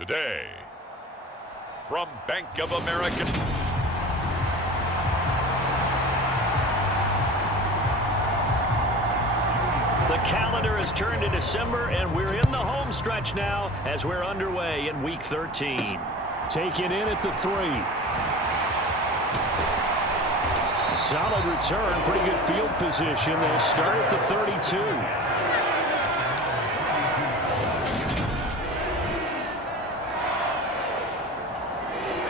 Today, from Bank of America. The calendar has turned to December, and we're in the home stretch now as we're underway in Week 13. Taken in at the 3. Solid return, pretty good field position. They'll start at the 32.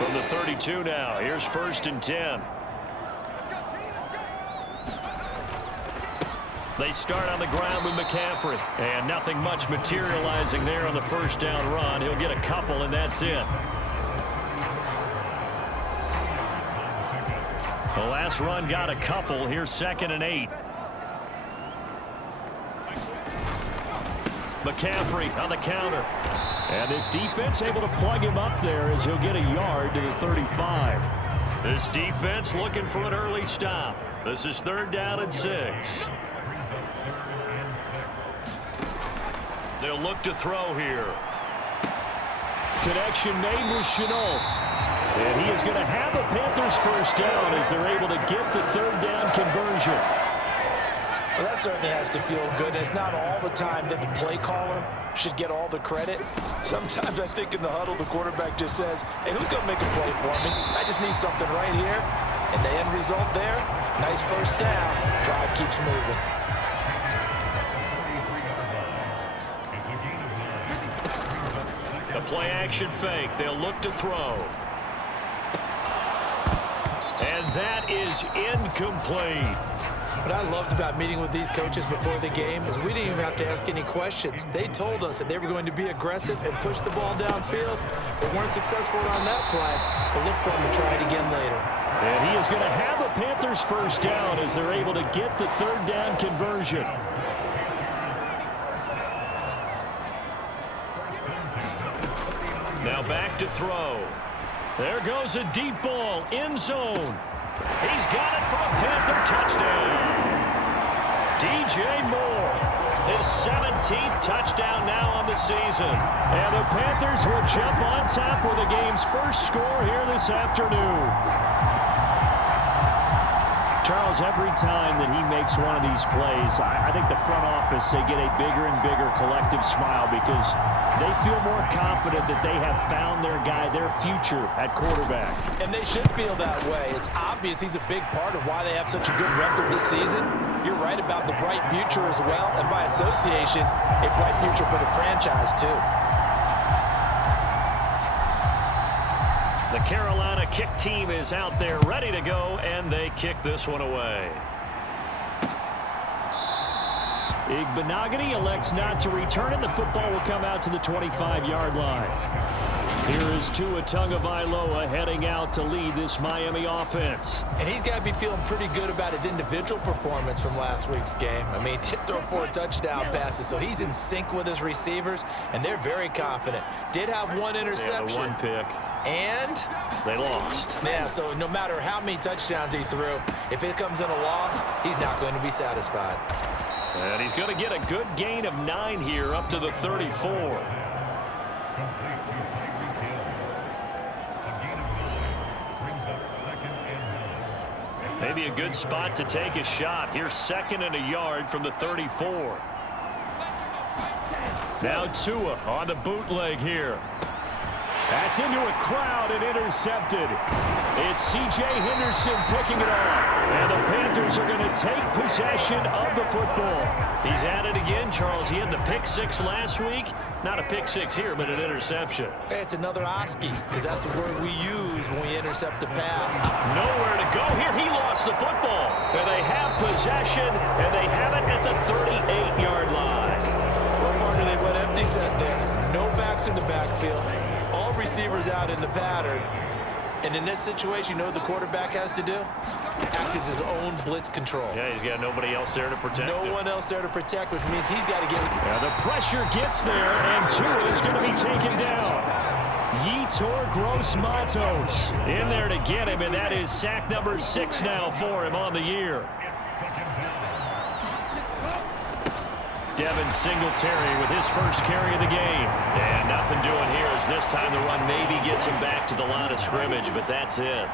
From the 32 now, here's 1st and 10. They start on the ground with McCaffrey. And nothing much materializing there on the first down run. He'll get a couple, and that's it. The last run got a couple. Here's 2nd and 8. McCaffrey on the counter. And this defense able to plug him up there as he'll get a yard to the 35. This defense looking for an early stop. This is 3rd down and 6. They'll look to throw here. Connection made with Chenault. And he is going to have a Panthers first down as they're able to get the 3rd down conversion. Well, that certainly has to feel good. It's not all the time that the play caller should get all the credit. Sometimes I think in the huddle, the quarterback just says, hey, who's going to make a play for me? I just need something right here. And the end result there, nice first down. Drive keeps moving. The play action fake. They'll look to throw. And that is incomplete. What I loved about meeting with these coaches before the game is we didn't even have to ask any questions. They told us that they were going to be aggressive and push the ball downfield. They weren't successful on that play, but look for them to try it again later. And he is going to have a Panthers first down as they're able to get the 3rd down conversion. Now back to throw. There goes a deep ball, end zone. He's got it for a Panther touchdown. DJ Moore, his 17th touchdown now on the season. And the Panthers will jump on top with the game's first score here this afternoon. Charles, every time that he makes one of these plays, I think the front office, they get a bigger and bigger collective smile because they feel more confident that they have found their guy, their future at quarterback. And they should feel that way. It's obvious he's a big part of why they have such a good record this season. You're right about the bright future as well, and by association, a bright future for the franchise too. The Carolina kick team is out there ready to go, and they kick this one away. Igbenogany elects not to return it. The football will come out to the 25-yard line. Here is Tua Tagovailoa heading out to lead this Miami offense. And he's got to be feeling pretty good about his individual performance from last week's game. I mean, did throw 4 touchdown passes, so he's in sync with his receivers, and they're very confident. Did have 1 interception. Yeah, the 1 pick. And they lost. Yeah, so no matter how many touchdowns he threw, if it comes in a loss, he's not going to be satisfied. And he's going to get a good gain of 9 here up to the 34. Maybe a good spot to take a shot. Here's 2nd and a yard from the 34. Now Tua on the bootleg here. That's into a crowd and intercepted. It's C.J. Henderson picking it off. And the Panthers are going to take possession of the football. He's at it again, Charles. He had the pick 6 last week. Not a pick 6 here, but an interception. It's another Oski, because that's the word we use when we intercept a pass. Nowhere to go here. He lost the football. And they have possession, and they have it at the 38-yard line. Well, partner, they went empty set there. No backs in the backfield. All receivers out in the pattern. And in this situation, you know what the quarterback has to do? Act as his own blitz control. Yeah, he's got nobody else there to protect him. No one else there to protect, which means he's got to get... Yeah, the pressure gets there, and Tua is going to be taken down. Yetur Gross-Matos in there to get him, and that is sack number 6 now for him on the year. Devin Singletary with his first carry of the game. And nothing doing here as this time the run maybe gets him back to the line of scrimmage, but that's it.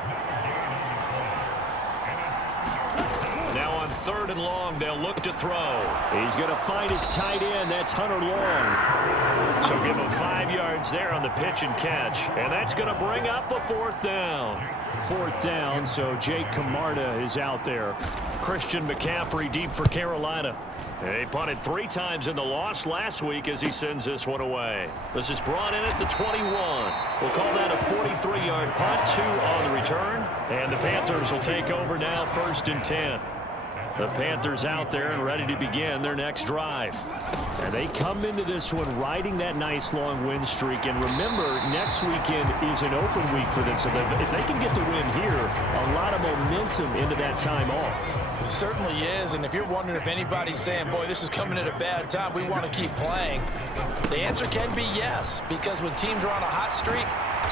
Now on 3rd and long, they'll look to throw. He's going to find his tight end. That's Hunter Long. So give him 5 yards there on the pitch and catch. And that's going to bring up a 4th down. 4th down, so Jake Camarda is out there. Christian McCaffrey deep for Carolina. He punted 3 times in the loss last week as he sends this one away. This is brought in at the 21. We'll call that a 43-yard punt, 2 on the return. And the Panthers will take over now, 1st and 10. The Panthers out there and ready to begin their next drive. And they come into this one riding that nice long win streak. And remember, next weekend is an open week for them. So if they can get the win here, a lot of momentum into that time off. It certainly is. And if you're wondering if anybody's saying, boy, this is coming at a bad time, we want to keep playing, the answer can be yes. Because when teams are on a hot streak,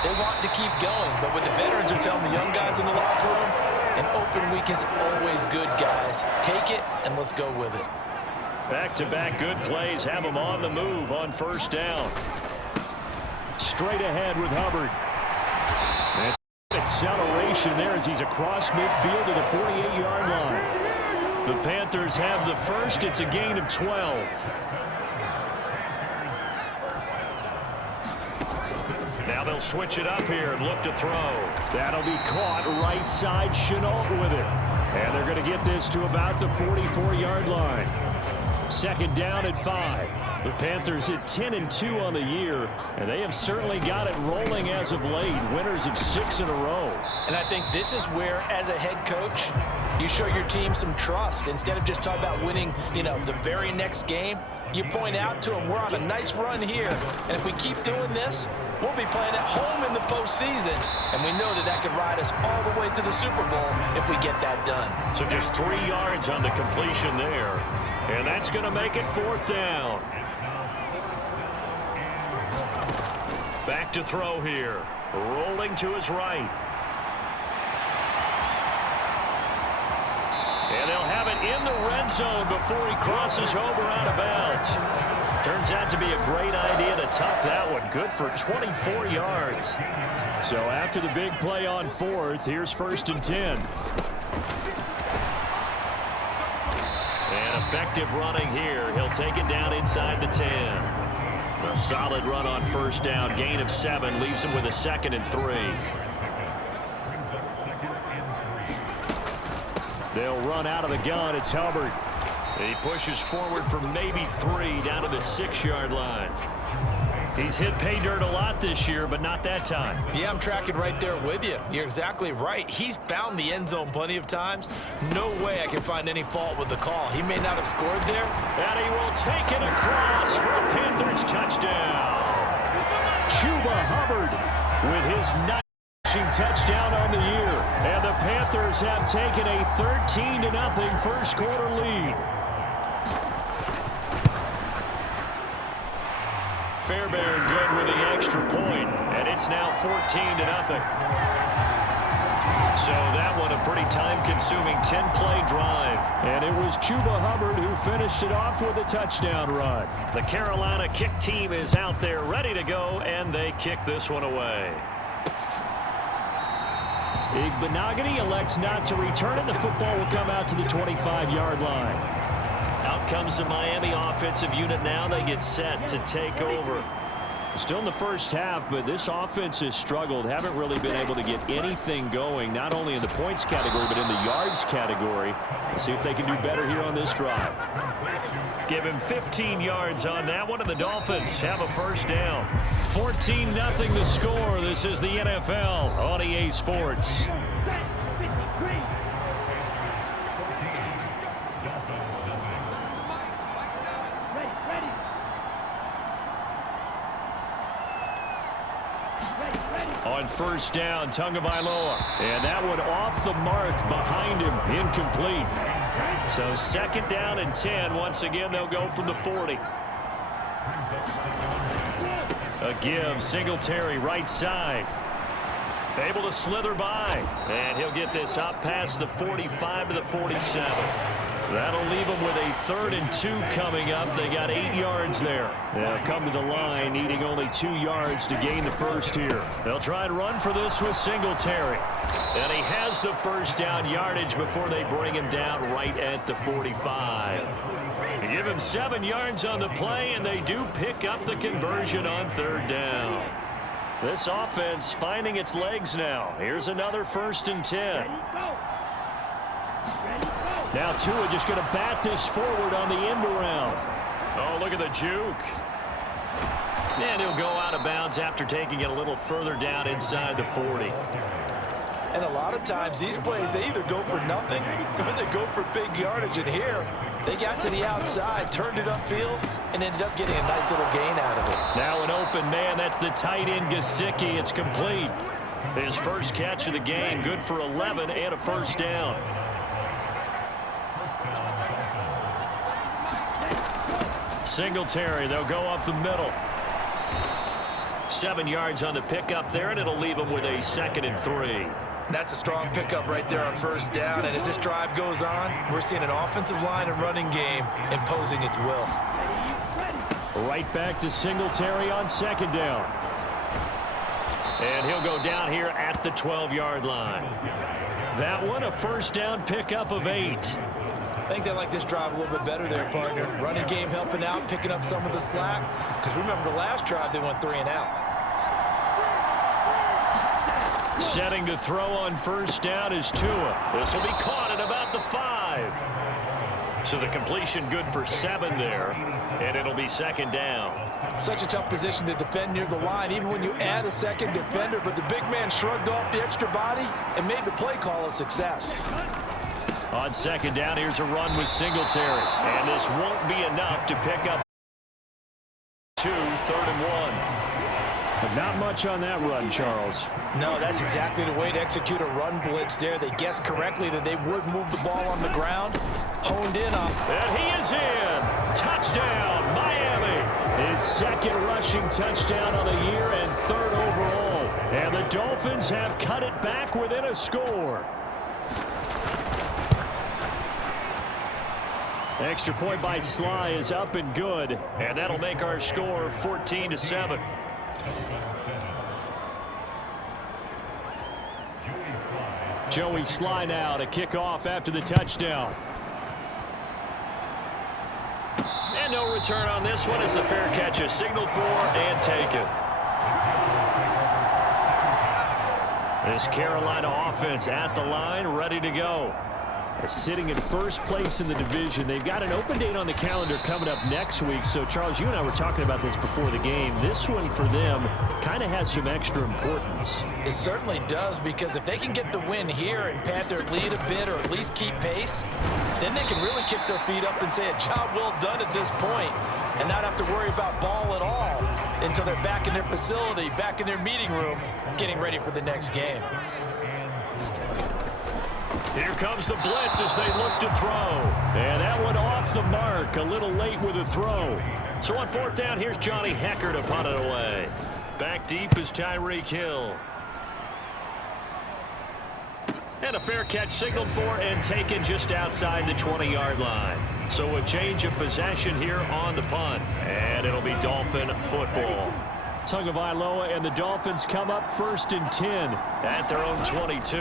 they want to keep going. But what the veterans are telling the young guys in the locker room, an open week is always good, guys. Take it, and let's go with it. Back-to-back good plays have them on the move on 1st down. Straight ahead with Hubbard. And acceleration there as he's across midfield to the 48-yard line. The Panthers have the first. It's a gain of 12. Now they'll switch it up here and look to throw. That'll be caught right side. Chenault with it. And they're going to get this to about the 44-yard line. 2nd down at 5. The Panthers hit 10-2 on the year, and they have certainly got it rolling as of late. Winners of 6 in a row. And I think this is where, as a head coach, you show your team some trust. Instead of just talking about winning, the very next game, you point out to them, we're on a nice run here, and if we keep doing this, we'll be playing at home in the postseason, and we know that could ride us all the way to the Super Bowl if we get that done. So just 3 yards on the completion there, and that's going to make it 4th down. Back to throw here, rolling to his right. And they'll have it in the red zone before he crosses over out of bounds. Turns out to be a great idea to tuck that one. Good for 24 yards. So after the big play on 4th, here's 1st and 10. And effective running here. He'll take it down inside the 10. A solid run on 1st down. Gain of 7 leaves him with a 2nd and 3. They'll run out of the gun. It's Hubbard. He pushes forward for maybe 3 down to the 6-yard line. He's hit pay dirt a lot this year, but not that time. Yeah, I'm tracking right there with you. You're exactly right. He's found the end zone plenty of times. No way I can find any fault with the call. He may not have scored there. And he will take it across for a Panthers touchdown. Chuba Hubbard with his touchdown on the year. And the Panthers have taken a 13-0 first quarter lead. Fairbairn good with the extra point, and it's now 14-0. So that one a pretty time-consuming 10-play drive. And it was Chuba Hubbard who finished it off with a touchdown run. The Carolina kick team is out there ready to go, and they kick this one away. Igbenogany elects not to return it. The football will come out to the 25-yard line. Out comes the Miami offensive unit now. They get set to take over. Still in the first half, but this offense has struggled. Haven't really been able to get anything going, not only in the points category, but in the yards category. We'll see if they can do better here on this drive. Give him 15 yards on that one, and the Dolphins have a first down. 14-0 the score. This is the NFL on EA Sports. On first down, Tagovailoa. And that one off the mark behind him, incomplete. So 2nd down and 10. Once again, they'll go from the 40. A give, Singletary, right side. Able to slither by. And he'll get this up past the 45 to the 47. That'll leave them with a 3rd and 2 coming up. They got 8 yards there. They'll come to the line needing only 2 yards to gain the first here. They'll try and run for this with Singletary. And he has the first down yardage before they bring him down right at the 45. They give him 7 yards on the play, and they do pick up the conversion on 3rd down. This offense finding its legs now. Here's another 1st and 10. Now Tua just going to bat this forward on the end around. Oh, look at the juke. And he'll go out of bounds after taking it a little further down inside the 40. And a lot of times these plays, they either go for nothing or they go for big yardage. And here, they got to the outside, turned it upfield, and ended up getting a nice little gain out of it. Now an open man. That's the tight end, Gesicki. It's complete. His first catch of the game, good for 11 and a first down. Singletary, they'll go up the middle. 7 yards on the pickup there, and it'll leave them with a 2nd and 3. That's a strong pickup right there on 1st down. And as this drive goes on, we're seeing an offensive line and running game imposing its will. Right back to Singletary on 2nd down. And he'll go down here at the 12-yard line. That one, a first down pickup of 8. I think they like this drive a little bit better there, partner. Running game helping out, picking up some of the slack. Because remember, the last drive, they went 3 and out. Setting to throw on 1st down is Tua. This will be caught at about the 5. So the completion good for 7 there. And it'll be 2nd down. Such a tough position to defend near the line, even when you add a second defender. But the big man shrugged off the extra body and made the play call a success. On 2nd down, here's a run with Singletary. And this won't be enough to pick up 2, 3rd and 1. Not much on that run, Charles. No, that's exactly the way to execute a run blitz there. They guessed correctly that they would move the ball on the ground. Honed in on. And he is in. Touchdown, Miami. His 2nd rushing touchdown on the year and 3rd overall. And the Dolphins have cut it back within a score. Extra point by Sly is up and good. And that'll make our score 14-7. Joey Sly now to kick off after the touchdown. And no return on this one as the fair catch is signaled for and taken. This Carolina offense at the line, ready to go. Sitting in 1st place in the division. They've got an open date on the calendar coming up next week. So, Charles, you and I were talking about this before the game. This one for them kind of has some extra importance. It certainly does, because if they can get the win here and pad their lead a bit or at least keep pace, then they can really kick their feet up and say a job well done at this point and not have to worry about ball at all until they're back in their facility, back in their meeting room, getting ready for the next game. Here comes the blitz as they look to throw. And that one off the mark, a little late with a throw. So on 4th down, here's Johnny Hecker to punt it away. Back deep is Tyreek Hill. And a fair catch signaled for and taken just outside the 20-yard line. So a change of possession here on the punt. And it'll be Dolphin football. Tagovailoa and the Dolphins come up 1st and 10. At their own 22.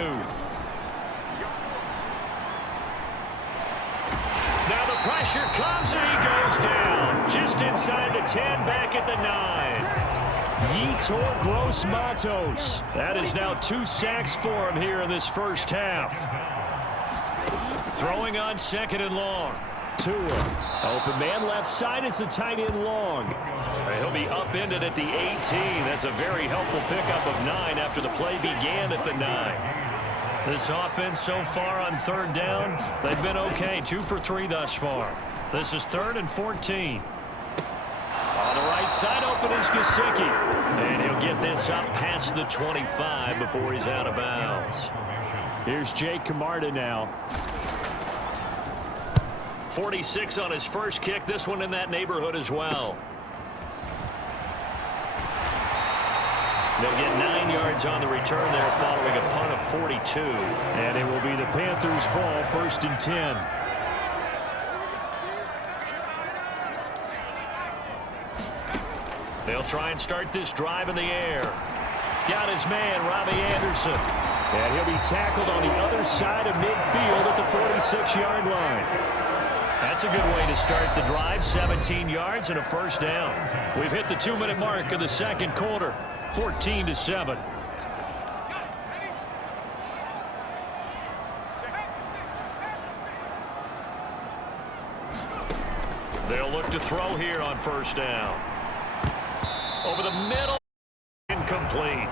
Now the pressure comes and he goes down. Just inside the 10, back at the 9. Yetur Gross-Matos. That is now 2 sacks for him here in this first half. Throwing on 2nd and long. Tua. Open man left side. It's a tight end long. He'll be upended at the 18. That's a very helpful pickup of 9 after the play began at the 9. This offense so far on 3rd down, they've been okay. 2 for 3 thus far. This is 3rd and 14. On the right side, open is Gesicki. And he'll get this up past the 25 before he's out of bounds. Here's Jake Camarda now. 46 on his first kick. This one in that neighborhood as well. They'll get 9 yards on the return there following a punt of 42. And it will be the Panthers' ball, 1st and 10. They'll try and start this drive in the air. Got his man, Robbie Anderson. And he'll be tackled on the other side of midfield at the 46-yard line. That's a good way to start the drive. 17 yards and a first down. We've hit the 2-minute mark of the second quarter. 14-7. They'll look to throw here on first down. Over the middle. Incomplete.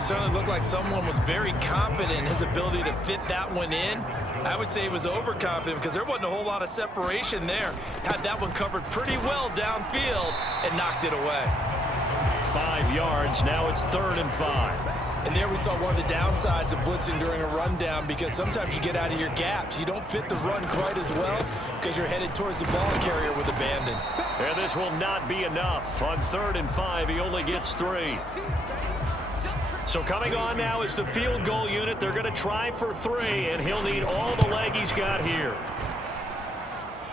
Certainly looked like someone was very confident in his ability to fit that one in. I would say he was overconfident because there wasn't a whole lot of separation there. Had that one covered pretty well downfield and knocked it away. 5 yards. Now it's 3rd and 5. And there we saw one of the downsides of blitzing during a rundown, because sometimes you get out of your gaps. You don't fit the run quite as well because you're headed towards the ball carrier with abandon. And this will not be enough. On 3rd and 5, he only gets 3. So coming on now is the field goal unit. They're going to try for 3, and he'll need all the leg he's got here.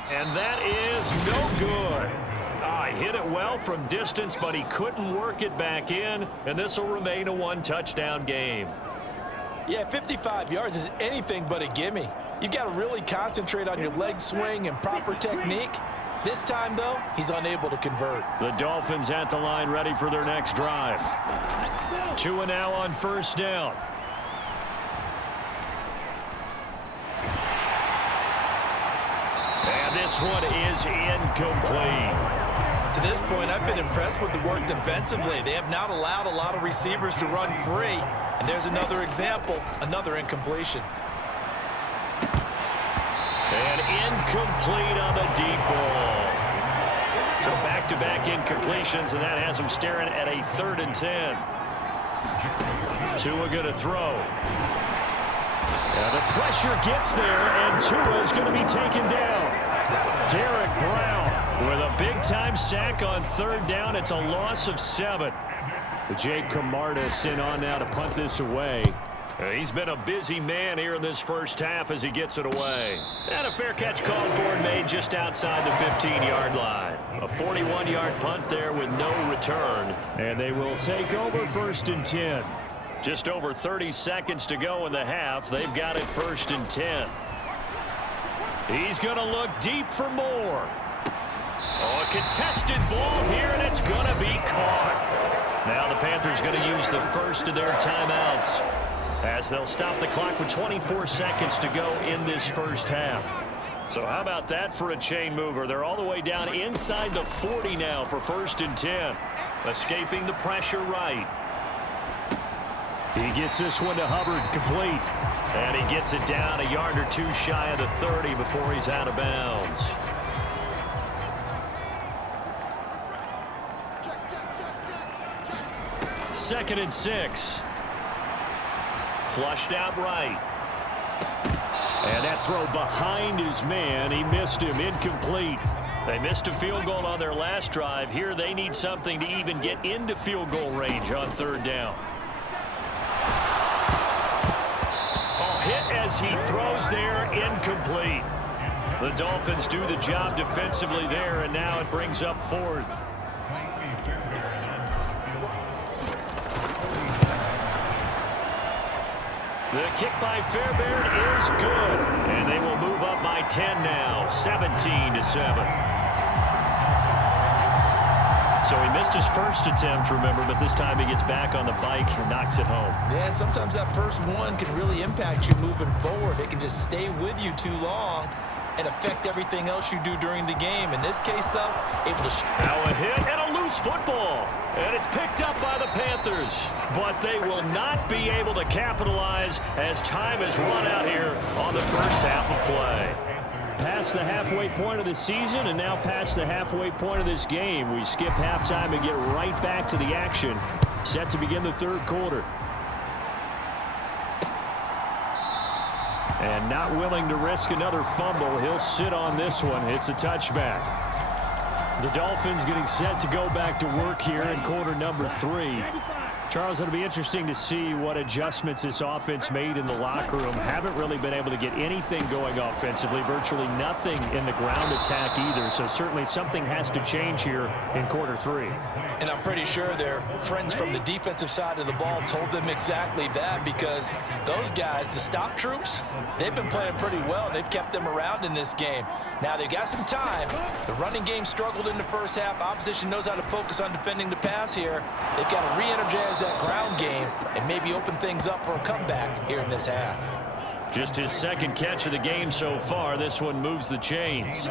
And that is no good. He hit it well from distance, but he couldn't work it back in, and this will remain a 1-touchdown game. Yeah, 55 yards is anything but a gimme. You've got to really concentrate on your leg swing and proper technique. This time, though, he's unable to convert. The Dolphins at the line ready for their next drive. 2 now on first down. And this one is incomplete. To this point, I've been impressed with the work defensively. They have not allowed a lot of receivers to run free. And there's another example, another incompletion. And incomplete on the deep ball. So back-to-back incompletions, and that has him staring at a 3rd and 10. Tua going to throw. The pressure gets there, and Tua is going to be taken down. Derek Brown with a big-time sack on 3rd down. It's a loss of 7. Jake Camardas in on now to punt this away. He's been a busy man here in this first half as he gets it away. And a fair catch called for and made just outside the 15-yard line. A 41-yard punt there with no return. And they will take over 1st and 10. Just over 30 seconds to go in the half. They've got it 1st and 10. He's going to look deep for more. Oh, a contested ball here, and it's going to be caught. Now the Panthers going to use the first of their timeouts as they'll stop the clock with 24 seconds to go in this first half. So how about that for a chain mover? They're all the way down inside the 40 now for 1st and 10. Escaping the pressure right. He gets this one to Hubbard, complete. And he gets it down a yard or 2 shy of the 30 before he's out of bounds. Second and 6. Flushed out right. And that throw behind his man. He missed him, incomplete. They missed a field goal on their last drive. Here they need something to even get into field goal range on 3rd down. Hit as he throws there, incomplete. The Dolphins do the job defensively there, and now it brings up 4th. The kick by Fairbairn is good, and they will move up by 10 now, 17-7. So he missed his first attempt, remember, but this time he gets back on the bike and knocks it home. Yeah, and sometimes that first one can really impact you moving forward. It can just stay with you too long and affect everything else you do during the game. In this case, though, able to... Now a hit and a loose football. And it's picked up by the Panthers. But they will not be able to capitalize as time is run out here on the first half of play. Past the halfway point of the season and now past the halfway point of this game. We skip halftime and get right back to the action. Set to begin the 3rd quarter. And not willing to risk another fumble. He'll sit on this one. It's a touchback. The Dolphins getting set to go back to work here in quarter number 3. Charles, it'll be interesting to see what adjustments this offense made in the locker room. Haven't really been able to get anything going offensively, virtually nothing in the ground attack either. So certainly something has to change here in quarter three. And I'm pretty sure their friends from the defensive side of the ball told them exactly that, because those guys, the stop troops, they've been playing pretty well. They've kept them around in this game. Now they've got some time. The running game struggled in the first half. Opposition knows how to focus on defending the pass here. They've got to re-energize that ground game and maybe open things up for a comeback here in this half. Just his second catch of the game so far. This one moves the chains.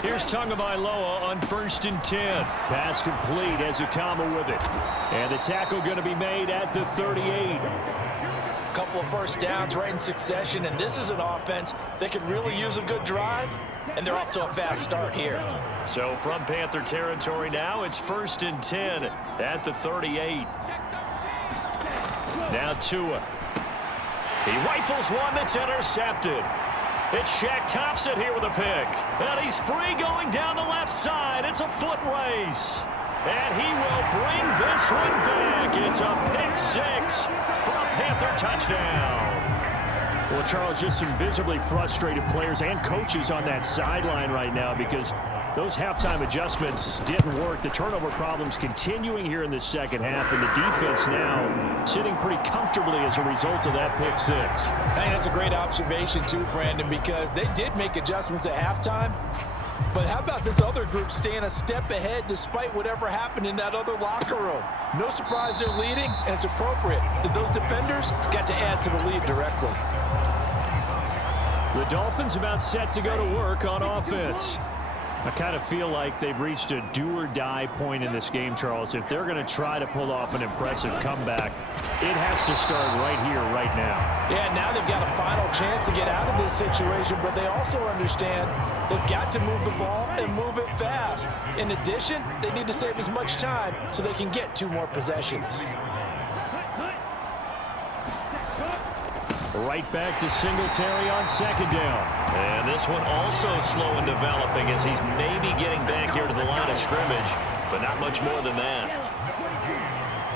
Here's Tagovailoa on 1st and 10. Pass complete, Ezekama with it. And the tackle going to be made at the 38. Couple of first downs right in succession, and this is an offense that could really use a good drive, and they're off to a fast start here. So from Panther territory now, it's 1st and 10 at the 38. Now Tua. He rifles one that's intercepted. It's Shaq Thompson here with a pick. And he's free going down the left side. It's a foot race. And he will bring this one back. It's a pick six for a Panther touchdown. Well, Charles, just some visibly frustrated players and coaches on that sideline right now because those halftime adjustments didn't work. The turnover problems continuing here in the second half, and the defense now sitting pretty comfortably as a result of that pick six. I think that's a great observation too, Brandon, because they did make adjustments at halftime. But how about this other group staying a step ahead despite whatever happened in that other locker room? No surprise they're leading, and it's appropriate that those defenders got to add to the lead directly. The Dolphins about set to go to work on offense. I kind of feel like they've reached a do-or-die point in this game, Charles. If they're going to try to pull off an impressive comeback, it has to start right here, right now. Yeah, now they've got a final chance to get out of this situation, but they also understand they've got to move the ball and move it fast. In addition, they need to save as much time so they can get 2 more possessions. Right back to Singletary on 2nd down. And this one also slow in developing as he's maybe getting back here to the line of scrimmage, but not much more than that.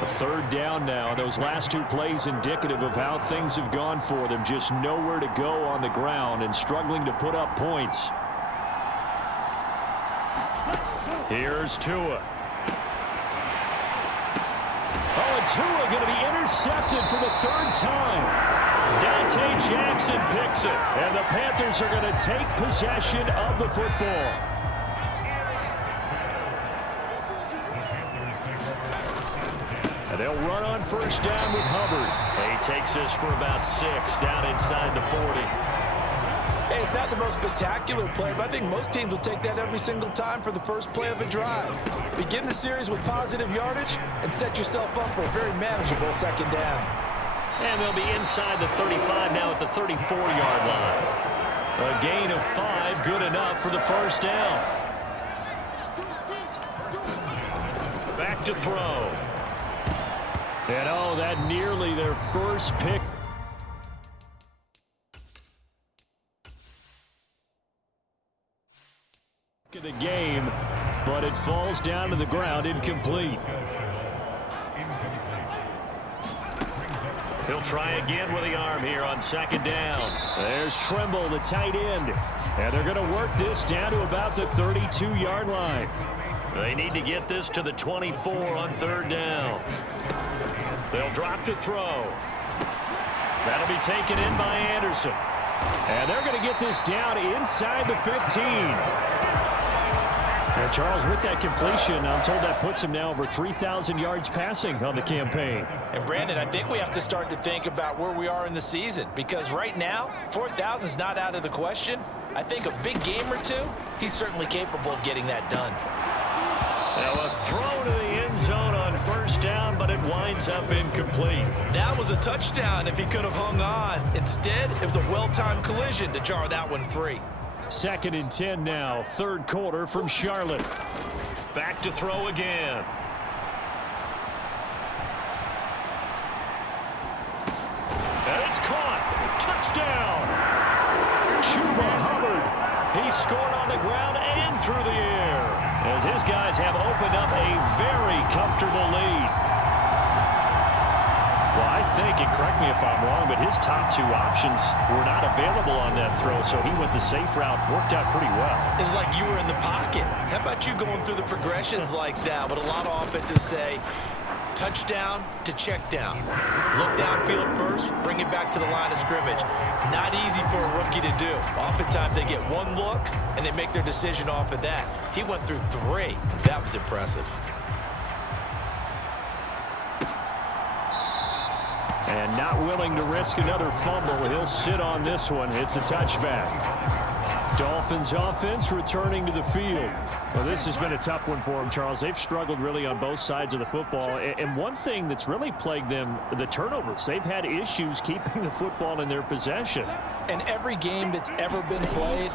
A 3rd down now. Those last 2 plays indicative of how things have gone for them. Just nowhere to go on the ground and struggling to put up points. Here's Tua. Oh, and Tua going to be intercepted for the 3rd time. Dante Jackson picks it. And the Panthers are going to take possession of the football. And they'll run on 1st down with Hubbard. He takes this for about 6 down inside the 40. Hey, it's not the most spectacular play, but I think most teams will take that every single time for the first play of a drive. Begin the series with positive yardage and set yourself up for a very manageable 2nd down. And they'll be inside the 35 now at the 34-yard line. A gain of 5, good enough for the 1st down. Back to throw. And oh, that nearly their first pick. Of the game, but it falls down to the ground incomplete. He'll try again with the arm here on 2nd down. There's Trimble, the tight end. And they're going to work this down to about the 32-yard line. They need to get this to the 24 on 3rd down. They'll drop to throw. That'll be taken in by Anderson. And they're going to get this down inside the 15. And Charles, with that completion, I'm told that puts him now over 3,000 yards passing on the campaign. And Brandon, I think we have to start to think about where we are in the season, because right now, 4,000 is not out of the question. I think a big game or 2, he's certainly capable of getting that done. Now a throw to the end zone on 1st down, but it winds up incomplete. That was a touchdown if he could have hung on. Instead, it was a well-timed collision to jar that one free. 2nd and 10 now, 3rd quarter from Charlotte. Back to throw again. And it's caught. Touchdown. Chuba Hubbard. He scored on the ground and through the air as his guys have opened up a very comfortable lead. Well, I think, and correct me if I'm wrong, but his top two options were not available on that throw, so he went the safe route. Worked out pretty well. It was like you were in the pocket. How about you going through the progressions like that? But a lot of offenses say touchdown to check down. Look downfield first, bring it back to the line of scrimmage. Not easy for a rookie to do. Oftentimes they get one look, and they make their decision off of that. He went through three. That was impressive. And not willing to risk another fumble. He'll sit on this one. It's a touchback. Dolphins offense returning to the field. Well, this has been a tough one for them, Charles. They've struggled really on both sides of the football. And one thing that's really plagued them, the turnovers. They've had issues keeping the football in their possession. And every game that's ever been played,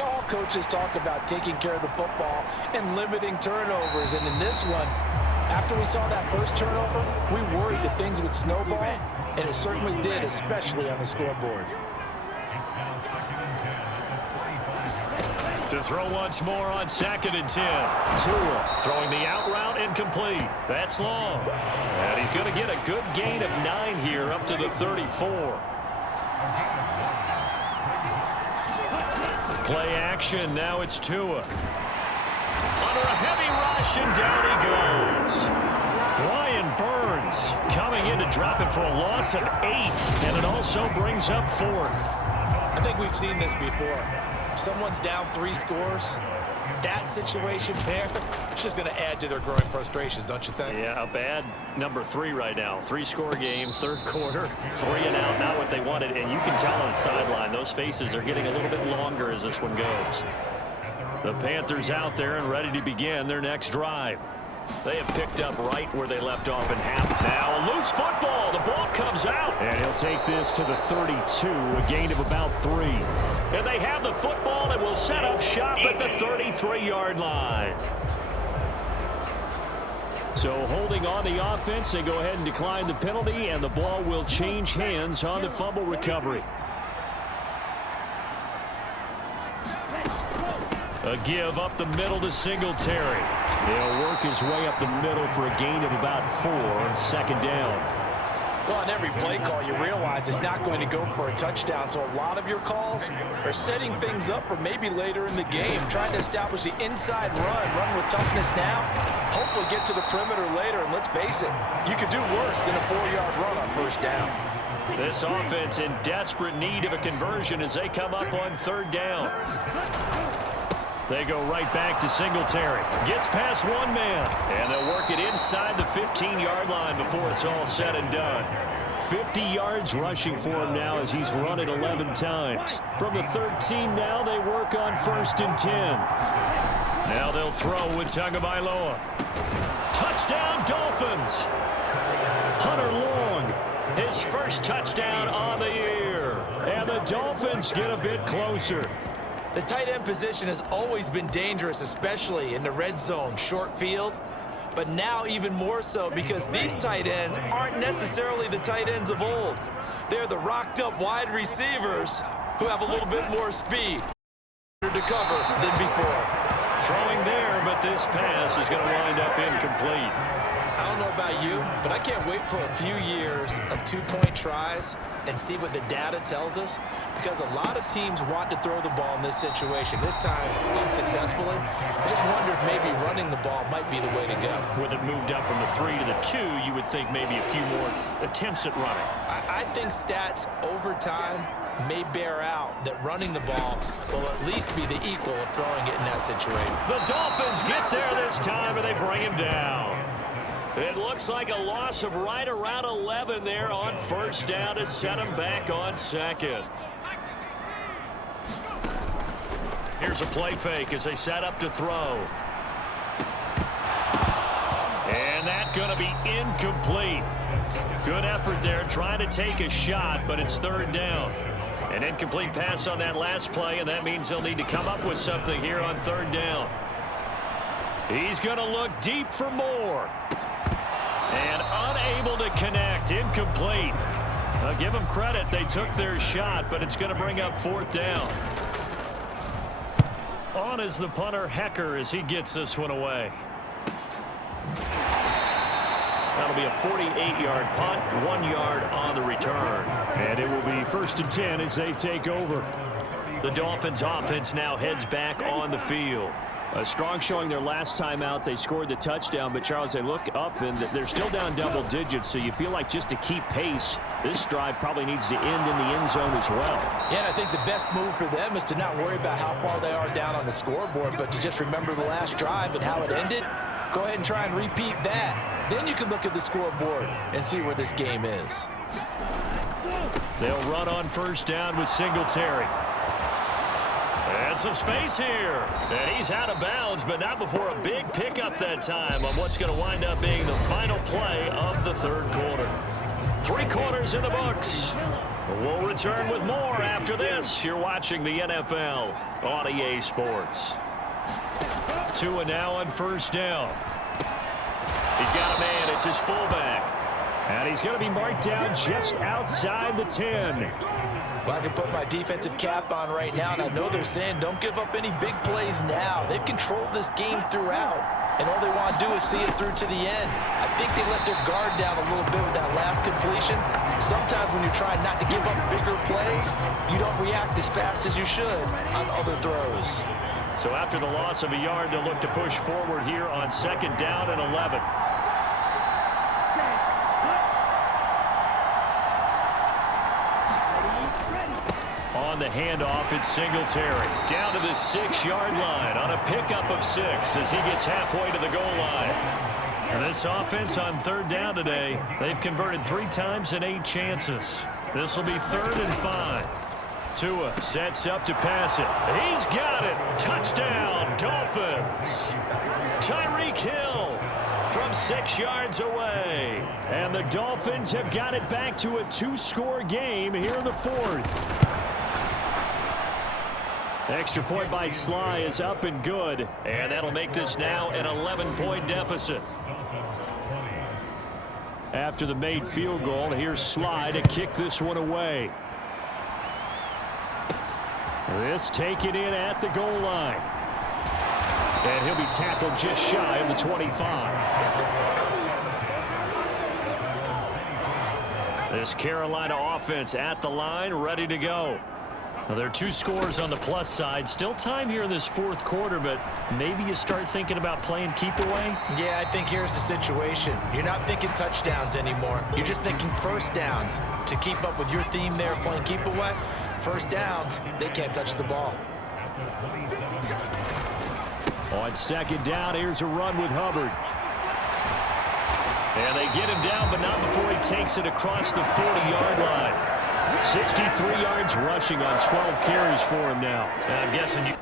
all coaches talk about taking care of the football and limiting turnovers. And in this one, after we saw that first turnover, we worried that things would snowball, and it certainly did, especially on the scoreboard. To throw once more on 2nd and 10. Tua throwing the out route incomplete. That's long. And he's going to get a good gain of 9 here up to the 34. Play action. Now it's Tua. Under a heavy rush, and down he goes. Brian Burns coming in to drop it for a loss of 8, and it also brings up 4th. I think we've seen this before. If someone's down 3 scores, that situation there, it's just going to add to their growing frustrations, don't you think? Yeah, a bad number 3 right now. 3-score game, 3rd quarter, 3 and out, not what they wanted. And you can tell on the sideline, those faces are getting a little bit longer as this one goes. The Panthers out there and ready to begin their next drive. They have picked up right where they left off in half. Now a loose football. The ball comes out. And he'll take this to the 32, a gain of about 3. And they have the football and will set up shop at the 33-yard line. So holding on the offense, they go ahead and decline the penalty, and the ball will change hands on the fumble recovery. A give up the middle to Singletary. He'll work his way up the middle for a gain of about 4, 2nd down. Well, on every play call, you realize it's not going to go for a touchdown, so a lot of your calls are setting things up for maybe later in the game, trying to establish the inside run with toughness now, hopefully get to the perimeter later, and let's face it, you could do worse than a 4-yard run on 1st down. This offense in desperate need of a conversion as they come up on 3rd down. They go right back to Singletary. Gets past one man. And they'll work it inside the 15-yard line before it's all said and done. 50 yards rushing for him now as he's run it 11 times. From the 13 now, they work on 1st and 10. Now they'll throw with Tagovailoa. Touchdown, Dolphins. Hunter Long, his first touchdown on the year. And the Dolphins get a bit closer. The tight end position has always been dangerous, especially in the red zone, short field. But now even more so because these tight ends aren't necessarily the tight ends of old. They're the rocked-up wide receivers who have a little bit more speed to cover than before. Throwing there, but this pass is going to wind up incomplete. I don't know about you, but I can't wait for a few years of 2-point tries and see what the data tells us, because a lot of teams want to throw the ball in this situation. This time, unsuccessfully. I just wonder if maybe running the ball might be the way to go. With it moved up from the 3 to the 2, you would think maybe a few more attempts at running. I think stats over time may bear out that running the ball will at least be the equal of throwing it in that situation. The Dolphins get there this time, and they bring him down. It looks like a loss of right around 11 there on 1st down to set him back on 2nd. Here's a play fake as they set up to throw. And that's going to be incomplete. Good effort there trying to take a shot, but it's 3rd down. An incomplete pass on that last play, and that means they'll need to come up with something here on 3rd down. He's going to look deep for more. And unable to connect, incomplete. Give them credit. They took their shot, but it's going to bring up 4th down. On is the punter, Hecker, as he gets this one away. That'll be a 48-yard punt, 1 yard on the return. And it will be 1st and 10 as they take over. The Dolphins offense now heads back on the field. A strong showing their last time out. They scored the touchdown, but Charles, they look up and they're still down double digits, so you feel like just to keep pace, this drive probably needs to end in the end zone as well. Yeah, and I think the best move for them is to not worry about how far they are down on the scoreboard, but to just remember the last drive and how it ended. Go ahead and try and repeat that. Then you can look at the scoreboard and see where this game is. They'll run on 1st down with Singletary. And some space here. And he's out of bounds, but not before a big pickup that time on what's going to wind up being the final play of the 3rd quarter. 3 quarters in the books. We'll return with more after this. You're watching the NFL on EA Sports. Tua now on 1st down. He's got a man. It's his fullback. And he's going to be marked down just outside the 10. Well, I can put my defensive cap on right now, and I know they're saying don't give up any big plays now. They've controlled this game throughout, and all they want to do is see it through to the end. I think they let their guard down a little bit with that last completion. Sometimes when you're trying not to give up bigger plays, you don't react as fast as you should on other throws. So after the loss of a yard, they'll look to push forward here on 2nd down and 11. On the handoff, it's Singletary. Down to the 6-yard line on a pickup of 6 as he gets halfway to the goal line. And this offense on 3rd down today, they've converted 3 times in 8 chances. This will be 3rd and 5. Tua sets up to pass it. He's got it. Touchdown, Dolphins. Tyreek Hill from 6 yards away. And the Dolphins have got it back to a 2-score game here in the 4th. Extra point by Sly is up and good. And that'll make this now an 11-point deficit. After the made field goal, here's Sly to kick this one away. This taken in at the goal line. And he'll be tackled just shy of the 25. This Carolina offense at the line, ready to go. Now, there are 2 scores on the plus side. Still time here in this 4th quarter, but maybe you start thinking about playing keep away. Yeah, I think here's the situation. You're not thinking touchdowns anymore. You're just thinking 1st downs. To keep up with your theme there, playing keep away, 1st downs, they can't touch the ball. On 2nd down, here's a run with Hubbard. And they get him down, but not before he takes it across the 40-yard line. 63 yards rushing on 12 carries for him now. And I'm guessing you...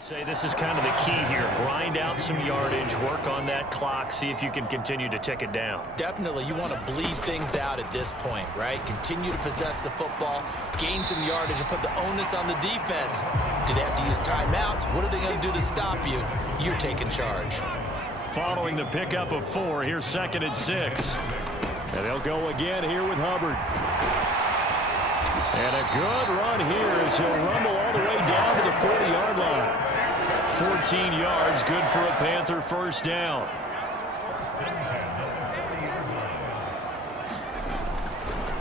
say this is kind of the key here. Grind out some yardage, work on that clock, see if you can continue to tick it down. Definitely, you want to bleed things out at this point, right? Continue to possess the football, gain some yardage, and put the onus on the defense. Do they have to use timeouts? What are they going to do to stop you? You're taking charge. Following the pickup of 4, here's 2nd and 6. And they'll go again here with Hubbard. And a good run here as he'll rumble all the way down to the 40-yard line. 14 yards, good for a Panther 1st down.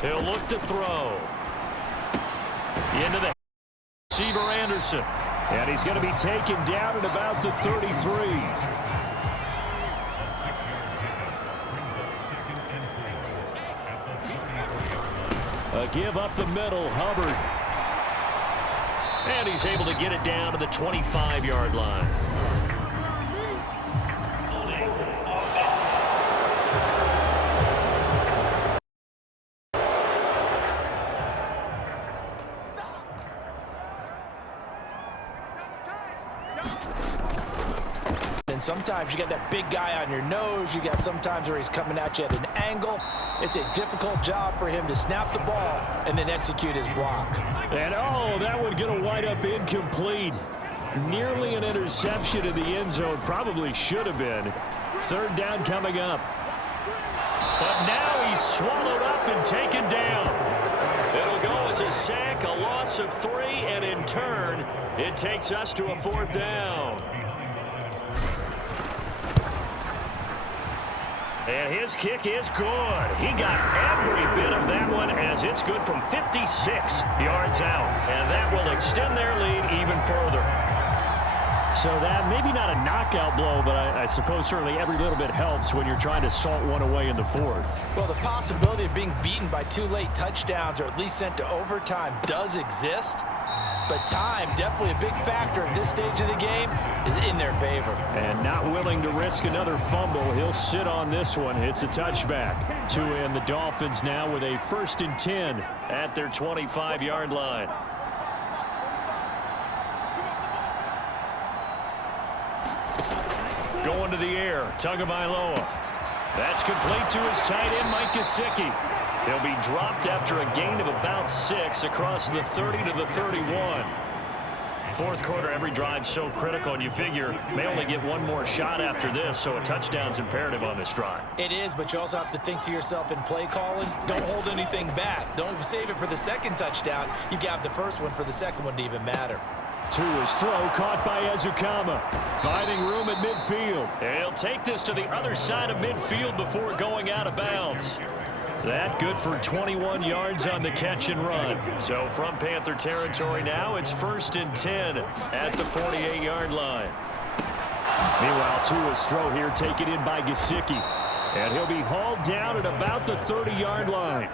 He'll look to throw. Into the receiver Anderson. And he's going to be taken down at about the 33. A give up the middle, Hubbard. And he's able to get it down to the 25-yard line. Sometimes you got that big guy on your nose. You got sometimes where he's coming at you at an angle. It's a difficult job for him to snap the ball and then execute his block. And, oh, that one going to wind up incomplete. Nearly an interception in the end zone. Probably should have been. Third down coming up. But now he's swallowed up and taken down. It'll go as a sack, a loss of 3, and in turn, it takes us to a 4th down. And his kick is good. He got every bit of that one as it's good from 56 yards out. And that will extend their lead even further. So that maybe not a knockout blow, but I suppose certainly every little bit helps when you're trying to salt one away in the 4th. Well, the possibility of being beaten by 2 late touchdowns or at least sent to overtime does exist. But time, definitely a big factor at this stage of the game, is in their favor. And not willing to risk another fumble. He'll sit on this one. It's a touchback. Tua and the Dolphins now with a 1st and 10 at their 25-yard line. Going to the air, Tagovailoa. That's complete to his tight end, Mike Gesicki. He'll be dropped after a gain of about 6 across the 30 to the 31. 4th quarter, every drive so critical, and you figure may only get one more shot after this, so a touchdown's imperative on this drive. It is, but you also have to think to yourself in play calling, don't hold anything back. Don't save it for the 2nd touchdown. You got the 1st one for the 2nd one to even matter. Tua's throw caught by Ezukama. Finding room at midfield. He'll take this to the other side of midfield before going out of bounds. That good for 21 yards on the catch and run. So from Panther territory now, it's 1st and 10 at the 48-yard line. Meanwhile, Tua's throw here taken in by Gesicki. And he'll be hauled down at about the 30-yard line.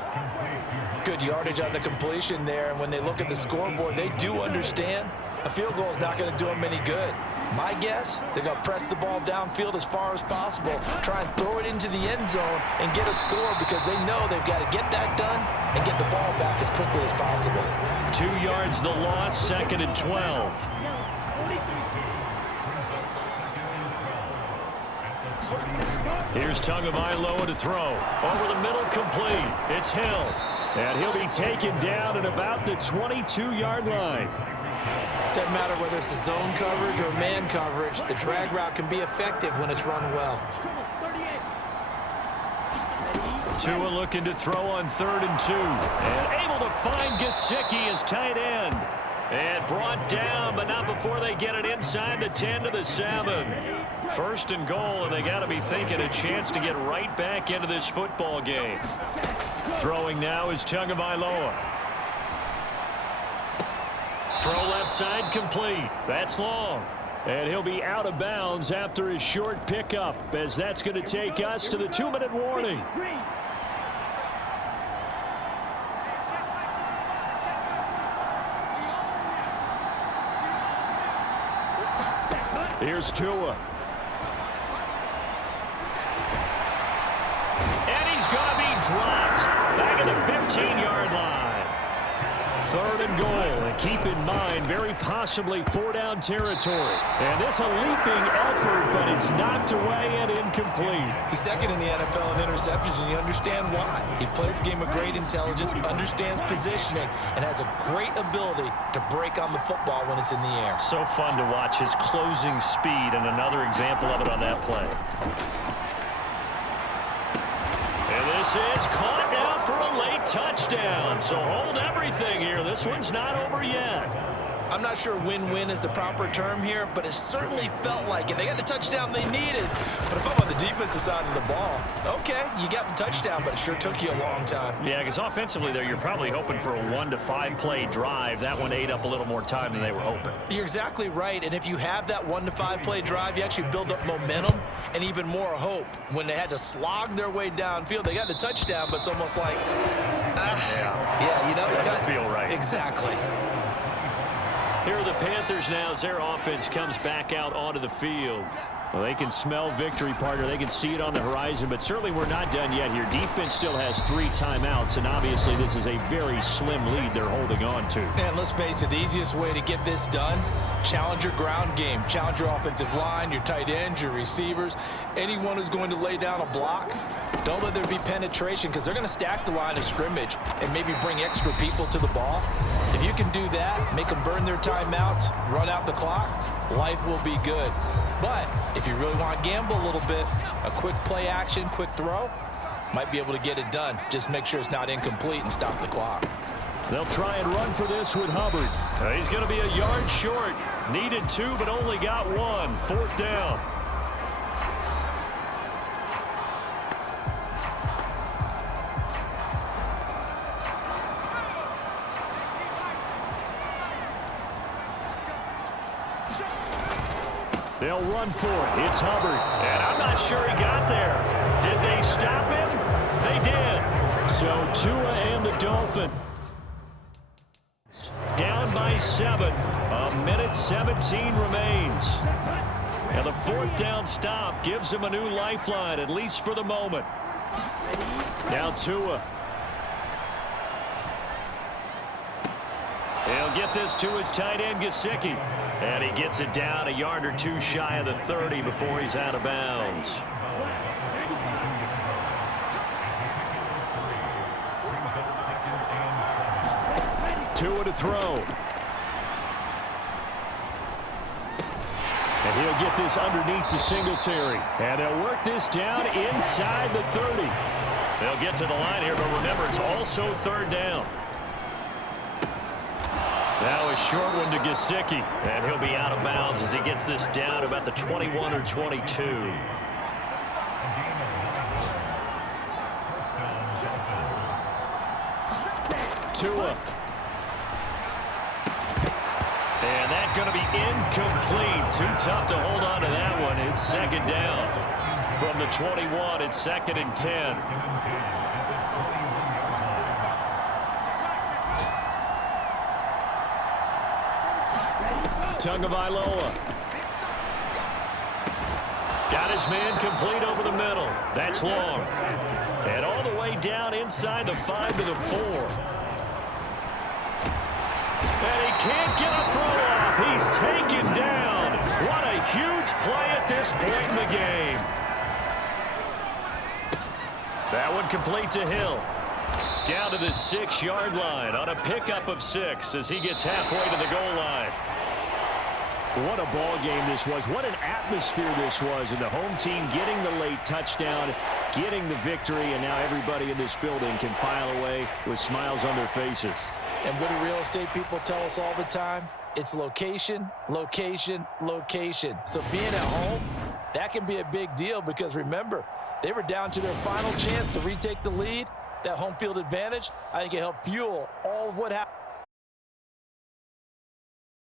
Good yardage on the completion there, and when they look at the scoreboard, they do understand a field goal is not going to do them any good. My guess, they're going to press the ball downfield as far as possible, try and throw it into the end zone and get a score because they know they've got to get that done and get the ball back as quickly as possible. 2 yards the loss, 2nd and 12. Here's Tagovailoa to throw. Over the middle, complete. It's Hill. And he'll be taken down at about the 22-yard line. Doesn't matter whether it's a zone coverage or man coverage, the drag route can be effective when it's run well. Tua looking to throw on 3rd and 2. And able to find Gesicki as tight end. And brought down, but not before they get it inside the 10 to the 7. 1st and goal, and they got to be thinking a chance to get right back into this football game. Throwing now is Tagovailoa. Throw left side complete. That's long. And he'll be out of bounds after his short pickup, as that's going to take us to the 2-minute warning. Here's Tua. And he's going to be dropped back at the 15-yard line. 3rd and goal, and keep in mind, very possibly 4-down territory. And this a leaping effort, but it's knocked away and incomplete. He's 2nd in the NFL in interceptions, and you understand why. He plays a game of great intelligence, understands positioning, and has a great ability to break on the football when it's in the air. So fun to watch his closing speed, and another example of it on that play. And this is caught now for a late touchdown. So hold everything here. This one's not over yet. I'm not sure win-win is the proper term here, but it certainly felt like it. They got the touchdown they needed. But if I'm on the defensive side of the ball, okay, you got the touchdown, but it sure took you a long time. Yeah, because offensively there, you're probably hoping for a 1 to 5 play drive. That one ate up a little more time than they were hoping. You're exactly right, and if you have that 1 to 5 play drive, you actually build up momentum and even more hope. When they had to slog their way downfield, they got the touchdown, but it's almost like, yeah, you know, it doesn't feel right. Exactly. Here are the Panthers now as their offense comes back out onto the field. Well, they can smell victory, partner. They can see it on the horizon, but certainly we're not done yet here. Defense still has 3 timeouts, and obviously this is a very slim lead they're holding on to. And let's face it, the easiest way to get this done, challenge your ground game. Challenge your offensive line, your tight ends, your receivers, anyone who's going to lay down a block. Don't let there be penetration because they're going to stack the line of scrimmage and maybe bring extra people to the ball. If you can do that, make them burn their timeouts, run out the clock, life will be good. But if you really want to gamble a little bit, a quick play action, quick throw, might be able to get it done. Just make sure it's not incomplete and stop the clock. They'll try and run for this with Hubbard. He's going to be a yard short. Needed 2, but only got 1. 4th down. They'll run for it. It's Hubbard. And I'm not sure he got there. Did they stop him? They did. So Tua and the Dolphins Down by 7. 1:17 remains. And the 4th down stop gives him a new lifeline, at least for the moment. Now Tua. He'll get this to his tight end, Gesicki. And he gets it down a yard or 2 shy of the 30 before he's out of bounds. Tua to throw. And he'll get this underneath to Singletary. And they'll work this down inside the 30. They'll get to the line here, but remember, it's also 3rd down. Now a short one to Gesicki, and he'll be out of bounds as he gets this down about the 21 or 22. Tua. And that's going to be incomplete. Too tough to hold on to that one. It's 2nd down. From the 21, it's 2nd and 10. Tagovailoa. Got his man complete over the middle. That's long. And all the way down inside the 5 to the 4. And he can't get a throw off. He's taken down. What a huge play at this point in the game. That one complete to Hill. Down to the 6-yard line on a pickup of 6 as he gets halfway to the goal line. What a ball game this was. What an atmosphere this was. And the home team getting the late touchdown, getting the victory, and now everybody in this building can file away with smiles on their faces. And what do real estate people tell us all the time? It's location, location, location. So being at home, that can be a big deal because remember, they were down to their final chance to retake the lead. That home field advantage, I think it helped fuel all of what happened.